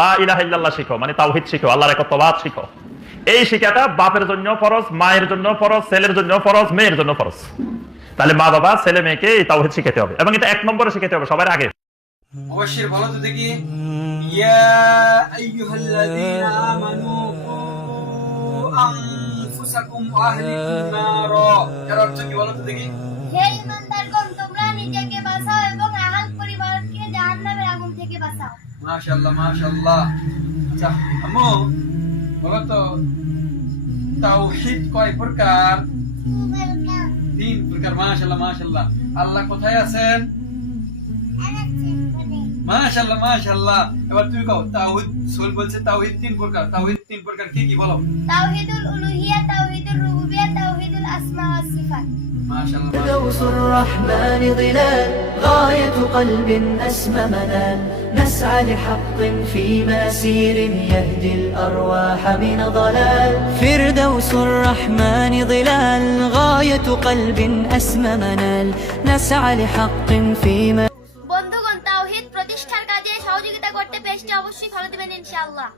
লা ইলাহা ইল্লাল্লাহ শিখো, মানে তাওহীদ শিখো, আল্লাহর একত্ববাদ শিখো। এই শিক্ষাটা বাপের জন্য ফরজ, মায়ের জন্য ফরজ, ছেলের জন্য ফরজ, মেয়ের জন্য ফরজ। তাহলে মা বাবা ছেলে মেয়েকে এই তাওহীদ শিখাতে হবে, এবং এটা 1 নম্বরে শিখাতে হবে সবার আগে। অবশ্যই বলো তো দেখি, ইয়া আইয়ুহাল্লাযীনা আমানু কু আনফুসাকুম ওয়া আহলিকুম নার, এর অর্থ কি বলো তো দেখি? হে ঈমানদারগণ, তোমরা নিজেকে বাঁচাও এবং আহল পরিবারকে জাহান্নামের আগুন থেকে বাঁচাও। মাশাআল্লাহ মাশাআল্লাহ। আচ্ছা আম্মু, বলো তো তাওহীদ কয় প্রকার? 3 প্রকার। মাশাআল্লাহ মাশাআল্লাহ। আল্লাহ কোথায় আছেন? মাশাআল্লাহ মাশাআল্লাহ। এবার তুমি কও, তাওহীদ সোল বলছে তাওহীদ 3 প্রকার। তাওহীদ 3 প্রকার কি কি বলো? তাওহীদুল উলুহিয়া, তাওহীদুর রুবুবিয়্যাহ, তাওহীদুল আসমা ওয়াস সিফাত। মাশাআল্লাহ। فردوس الرحمن ظلال غاية قلب أسمى منال نسعى لحق في مسير يهدي الأرواح من ضلال فردوس الرحمن ظلال غاية قلب أسمى منال نسعى لحق في বন্ধুগণ, তাওহীদ প্রতিষ্ঠার কাজে সহযোগিতা করতে পেজটি অবশ্যই ফলো দিবেন ইনশাআল্লাহ।